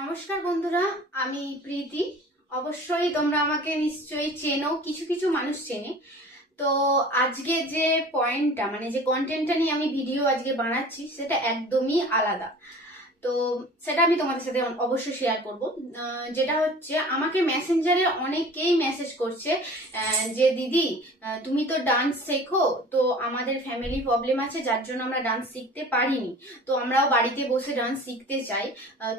নমস্কার বন্ধুরা, আমি প্রীতি। অবশ্যই তোমরা আমাকে নিশ্চয়ই চেনো, কিছু কিছু মানুষ চেনে। তো আজকে যে পয়েন্টটা মানে যে কন্টেন্টটা নিয়ে আমি ভিডিও আজকে বানাচ্ছি সেটা একদমই আলাদা। তো সেটা আমি তোমাদের সাথে অবশ্যই শেয়ার করব। যেটা হচ্ছে, আমাকে মেসেঞ্জারে অনেকেই মেসেজ করছে যে দিদি তুমি তো ডান্স শেখো, তো আমাদের ফ্যামিলি প্রবলেম আছে যার জন্য আমরা ডান্স শিখতে পারিনি, তো আমরাও বাড়িতে বসে ডান্স শিখতে চাই,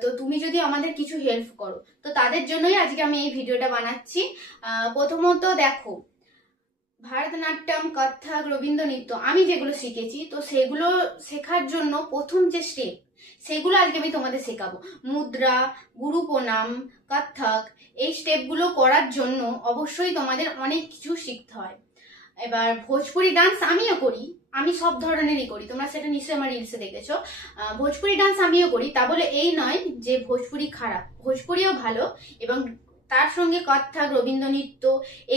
তো তুমি যদি আমাদের কিছু হেল্প করো। তো তাদের জন্যই আজকে আমি এই ভিডিওটা বানাচ্ছি। প্রথমত দেখো, ভারতনাট্যম, কত্থক, রবীন্দ্র নৃত্য আমি যেগুলো শিখেছি, তো সেগুলো শেখার জন্য প্রথম যে স্টেপ সেগুলো আজকে আমি তোমাদের শেখাবো। মুদ্রা, গুরু প্রণাম, কত্থক, এই স্টেপগুলো করার জন্য অবশ্যই তোমাদের অনেক কিছু শিখতে হয়। এবার ভোজপুরি ডান্স আমিও করি, আমি সব ধরনেরই করি, তোমরা সেটা নিশ্চয়ই আমার রিলসে দেখেছো। ভোজপুরি ডান্স আমিও করি, তা বলে এই নয় যে ভোজপুরি খারাপ, ভোজপুরিও ভালো। এবং তার সঙ্গে কত্থক, রবীন্দ্র নৃত্য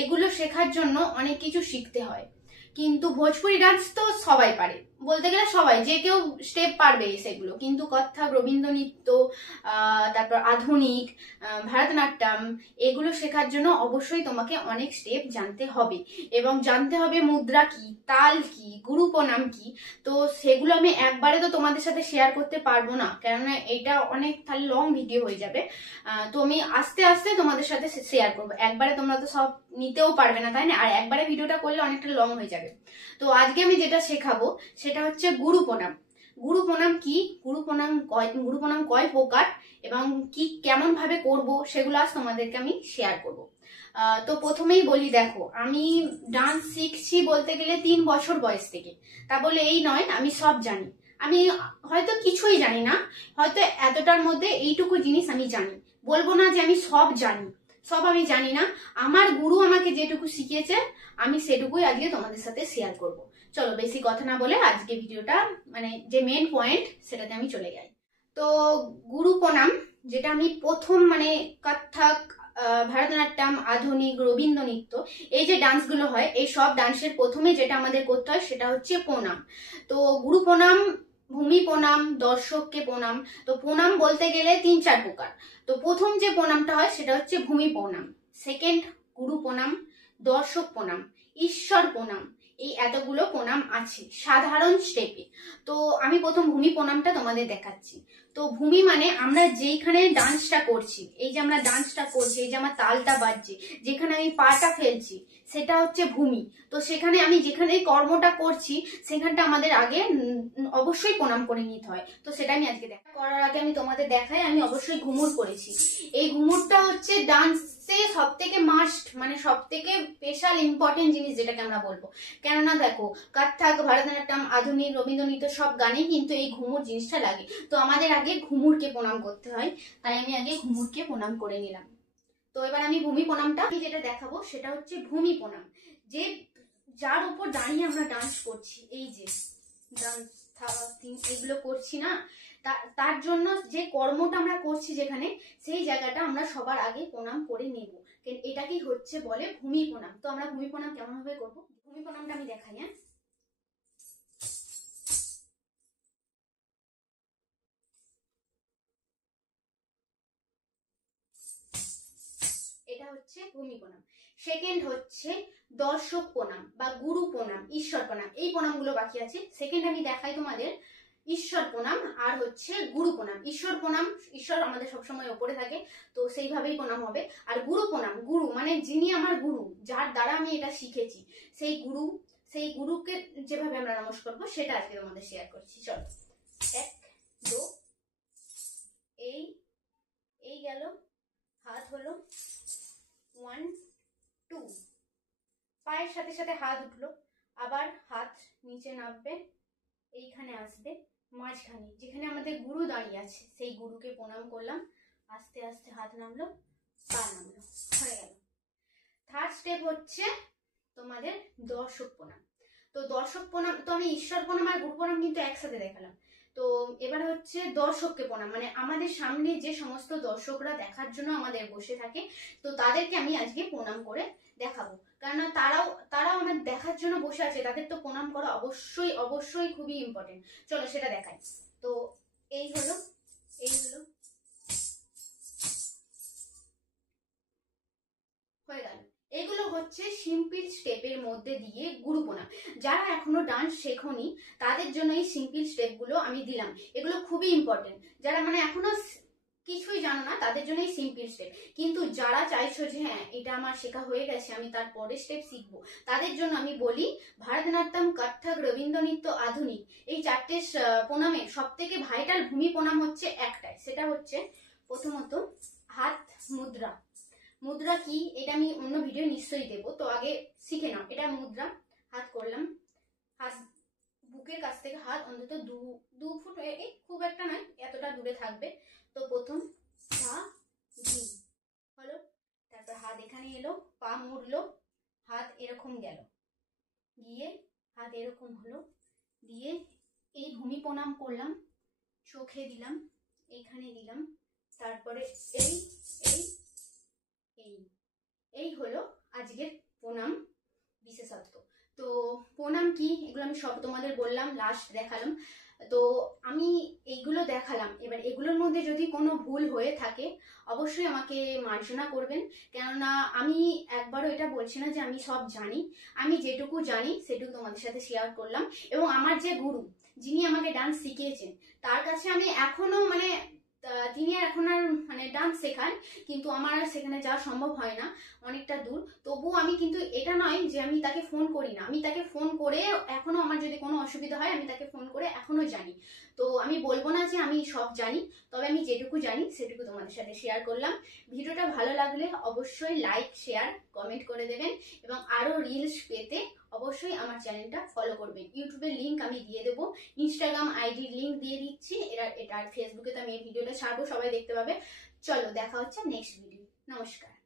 এগুলো শেখার জন্য অনেক কিছু শিখতে হয়। কিন্তু ভোজপুরি ডান্স তো সবাই পারে, বলতে গেলে সবাই, যে কেউ স্টেপ পারবে সেগুলো। কিন্তু কত্থক, রবীন্দ্র নৃত্য, তারপর আধুনিক, ভারতনাট্যম এগুলো শেখার জন্য অবশ্যই তোমাকে অনেক স্টেপ জানতে হবে, এবং জানতে হবে মুদ্রা কি, তাল কি, গুরু প্রণাম কি। তো সেগুলো আমি একবারে তো তোমাদের সাথে শেয়ার করতে পারবো না, কেননা এটা অনেক তাহলে লং ভিডিও হয়ে যাবে। তো আমি আস্তে আস্তে তোমাদের সাথে শেয়ার করবো, একবারে তোমরা তো সব নিতেও পারবে না, তাই না? আর একবারে ভিডিওটা করলে অনেকটা লং হয়ে যাবে। তো আজকে আমি যেটা শেখাবো সেটা হচ্ছে গুরু প্রণাম। গুরু প্রণাম কি, গুরু প্রণাম কয় প্রকার, এবং কি কেমন ভাবে করব সেগুলো আজ তোমাদেরকে আমি শেয়ার করব। তো প্রথমেই বলি, দেখো আমি ডান্স শিখছি বলতে গেলে 3 বছর বয়স থেকে। তা বলে এই নয় আমি সব জানি, আমি হয়তো কিছুই জানি না, হয়তো এতটার মধ্যে এইটুকু জিনিস আমি জানি। বলবো না যে আমি সব জানি, সব আমি জানি না। আমার গুরু আমাকে যেটুকু শিখিয়েছে আমি সেটুকুই আজকে তোমাদের সাথে শেয়ার করব। চলো বেশি কথা না বলে আজকে ভিডিওটা মানে যে মেন পয়েন্ট সেটাতে আমি চলে যাই। তো গুরু প্রণাম, যেটা আমি প্রথম মানে কত্থক, ভারতনাট্যম, আধুনিক, রবীন্দ্র নৃত্য এই যে ডান্সগুলো হয়, এই সব ডান্সের প্রথমে যেটা আমাদের করতে হয় সেটা হচ্ছে প্রণাম। তো গুরু প্রণাম, ভূমি প্রণাম, দর্শককে প্রণাম। তো প্রণাম বলতে গেলে 3-4 প্রকার। তো প্রথম যে প্রণামটা হয় সেটা হচ্ছে ভূমি প্রণাম, সেকেন্ড গুরু প্রণাম, দর্শক প্রণাম, ঈশ্বর প্রণাম। এই এতগুলো প্রণাম আছে সাধারণ স্টেপে। তো আমি প্রথম ভূমি প্রণামটা তোমাদের দেখাচ্ছি। তো ভূমি মানে আমরা যেখানে ডান্সটা করছি, এই যে আমরা ডান্সটা করছি, এই যে আমার তালটা বাজছে, যেখানে আমি পাটা ফেলছি সেটা হচ্ছে ভূমি। তো সেখানে আমি যেখানে কর্মটা করছি সেখানটা আমাদের আগে অবশ্যই প্রণাম করে নিতে হয়। তো সেটা আমি আজকে করার আগে আমি তোমাদের দেখাই, আমি অবশ্যই ঘুমুর করেছি। এই ঘুমুরটা হচ্ছে ডান্সে সব থেকে মাস্ট, মানে সব থেকে স্পেশাল ইম্পর্টেন্ট জিনিস যেটাকে আমরা বলবো। কেননা দেখো, কত্থক, ভারতনাট্যম, আধুনিক, রবীন্দ্র নৃত্য সব গানেই কিন্তু এই ঘুমুর জিনিসটা লাগে। তো আমাদের আগে ঘুমুরকে প্রণাম করতে হয়, তাই আমি আগে ঘুমুরকে প্রণাম করে নিলাম। তো এবার আমি ভূমি প্রণামটা যেটা দেখাবো সেটা হচ্ছে ভূমি প্রণাম, যে যার উপর দাঁড়িয়ে আমরা ডান্স করছি, এই যে ডান্স এগুলো করছি না, তার জন্য যে কর্মটা আমরা করছি যেখানে, সেই জায়গাটা আমরা সবার আগে প্রণাম করে নেব। এটাকেই হচ্ছে বলে ভূমি প্রণাম। তো আমরা ভূমি প্রণাম কেমন ভাবে করবো, ভূমি প্রণামটা আমি দেখাই। হ্যাঁ, এটা হচ্ছে ভূমি প্রণাম। সেকেন্ড হচ্ছে দর্শক প্রণাম বা গুরু প্রণাম, ঈশ্বর প্রণাম। এই প্রণামগুলো বাকি আছে, সেকেন্ড আমি দেখাই তোমাদের। ঈশ্বর প্রণাম আর হচ্ছে গুরু প্রণাম। ঈশ্বর প্রণাম, ঈশ্বর আমাদের সবসময় ওপরে থাকে, তো সেইভাবেই প্রণাম হবে। আর গুরু প্রণাম, গুরু মানে যিনি আমার গুরু, যার দ্বারা আমি এটা শিখেছি, সেই গুরু, সেই গুরুকে যেভাবে আমরা নমস্কার করবো সেটা আজকে তোমাদের শেয়ার করছি। চলো, 1 2, এই গেল, হাত হলো 1 2, পায়ের সাথে সাথে হাত উঠলো, আবার হাত নিচে নামবে, এইখানে আসবে, মাঝখানে যেখানে আমাদের গুরু দাঁড়িয়ে আছে সেই গুরুকে প্রণাম করলাম, আস্তে আস্তে হাত নামলো, পা নামলো, হয়ে গেল। থার্ড স্টেপ হচ্ছে তোমাদের দর্শক প্রণাম। তো দর্শক প্রণাম, তো আমি ঈশ্বর প্রণাম আর গুরু প্রণাম কিন্তু একসাথে দেখালাম। তো এবার হচ্ছে দর্শককে প্রণাম, মানে আমাদের সামনে যে সমস্ত দর্শকরা দেখার জন্য আমাদের বসে থাকে, তো তাদেরকে আমি আজকে প্রণাম করে দেখাবো। কেননা তারাও আমার দেখার জন্য বসে আছে, তাদের তো প্রণাম করা অবশ্যই অবশ্যই খুবই ইম্পর্টেন্ট। চলো সেটা দেখাই। তো এই হলো, হচ্ছে সিম্পল স্টেপের মধ্যে দিয়ে গুরু প্রণাম। যারা এখনো ডান্স শেখনি তাদের জন্য এই সিম্পল স্টেপগুলো আমি দিলাম, এগুলো খুবই ইম্পর্টেন্ট। যারা মানে এখনো কিছুই জানো না তাদের জন্য এই সিম্পল স্টেপ, কিন্তু যারা চাইছো যে হ্যাঁ এটা আমার শেখা হয়ে গেছে আমি তার পরের স্টেপ শিখবো, তাদের জন্য আমি বলি ভারতনাট্যম, কত্থক, রবীন্দ্র নৃত্য, আধুনিক, এই চারটে প্রণামের সব থেকে ভাইটাল ভূমি প্রণাম হচ্ছে একটাই, সেটা হচ্ছে প্রথমত হাত মুদ্রা। মুদ্রা কি এটা আমি অন্য ভিডিও নিশ্চয়ই দেবো, তো আগে শিখে নাও। এটা মুদ্রা, হাত করলাম, হাত বুকের কাছ থেকে হাত অন্তত দু ফুট, খুব একটা নয়, এতটা দূরে থাকবে। তো প্রথম পা দুই হলো, তারপর হাত এখানে এলো, পা মুড়লো, হাত এরকম গেল, গিয়ে হাত এরকম হলো, দিয়ে এই ভূমি প্রণাম করলাম, চোখে দিলাম, এইখানে দিলাম, তারপরে এই এই এই এই হলো আজকের প্রণাম বিশেষত্ব। তো প্রণাম কি এগুলো আমি সব তোমাদের বললাম, লাস্ট দেখালাম। তো আমি এইগুলো দেখালাম, এবার এগুলোর মধ্যে যদি কোনো ভুল হয়ে থাকে অবশ্যই আমাকে মার্জনা করবেন, কেননা আমি একবারও এটা বলছি না যে আমি সব জানি। আমি যেটুকু জানি সেটুকু তোমাদের সাথে শেয়ার করলাম। এবং আমার যে গুরু, যিনি আমাকে ডান্স শিখিয়েছেন, তার কাছে আমি এখনো মানে তিনি এখন আর মানে ডান্স শেখান, কিন্তু আমার আর সেখানে যাওয়া সম্ভব হয় না, অনেকটা দূর। তবুও আমি কিন্তু এটা নয় যে আমি তাকে ফোন করি না, আমি তাকে ফোন করে এখনো আমার যদি কোনো অসুবিধা হয় আমি তাকে ফোন করে এখনো জানি। তো আমি বলবো না যে আমি সব জানি, তবে আমি যেটুকু জানি সেটুকু তোমাদের সাথে শেয়ার করলাম। ভিডিওটা ভালো লাগলে অবশ্যই লাইক, শেয়ার, কমেন্ট করে দেবেন, এবং আরো রিলস পেতে অবশ্যই আমার চ্যানেলটা ফলো করবেন। ইউটিউবের লিঙ্ক আমি দিয়ে দেবো, ইনস্টাগ্রাম আইডির লিঙ্ক দিয়ে দিচ্ছি, এটা আর ফেসবুকে তো আমি এই ভিডিওটা ছাড়বো, সবাই দেখতে পাবে। চলো দেখা হচ্ছে নেক্সট ভিডিও। নমস্কার।